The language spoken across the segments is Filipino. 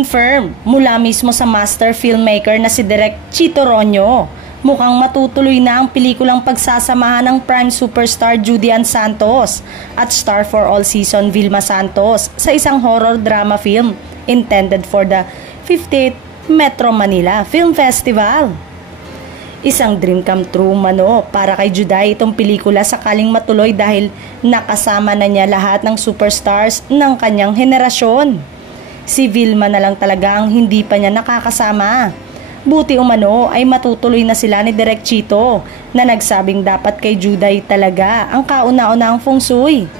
Confirm mula mismo sa master filmmaker na si Direk Chito Ronyo, mukhang matutuloy na ang pelikulang pagsasamahan ng prime superstar Judy Ann Santos at star for all season Vilma Santos sa isang horror drama film intended for the 58th Metro Manila Film Festival. Isang dream come true mano para kay Juday itong pelikula sakaling matuloy dahil nakasama na niya lahat ng superstars ng kanyang henerasyon. Si Vilma na lang talaga ang hindi pa niya nakakasama. Buti umano ay matutuloy na sila ni Direk Chito na nagsabing dapat kay Juday talaga ang kauna-unahang feng shui.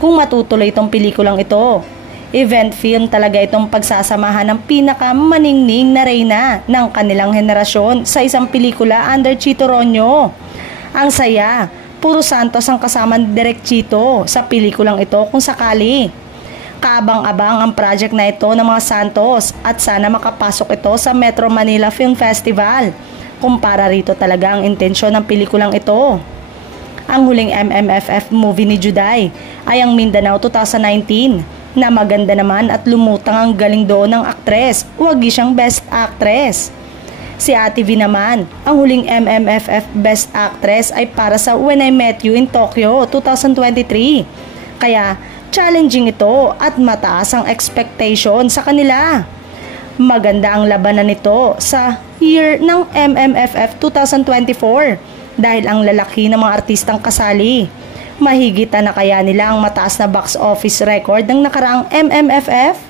Kung matutuloy itong pelikulang ito, event film talaga itong pagsasamahan ng pinakamaningning na reyna ng kanilang henerasyon sa isang pelikula under Chito Ronyo. Ang saya, puro Santos ang kasama ni Direk Chito sa pelikulang ito kung sakali. Kaabang-abang ang project na ito ng mga Santos at sana makapasok ito sa Metro Manila Film Festival. Kumpara rito talaga ang intensyon ng pelikulang ito. Ang huling MMFF movie ni Juday ay ang Mindanao 2019 na maganda naman at lumutang ang galing doon ng aktres, wagi siyang Best Actress. Si Ate V naman, ang huling MMFF Best Actress ay para sa When I Met You in Tokyo 2023. Kaya challenging ito at mataas ang expectation sa kanila. Maganda ang labanan nito sa year ng MMFF 2024 dahil ang lalaki ng mga artistang kasali. Mahigit na kaya nila ang mataas na box office record ng nakaraang MMFF?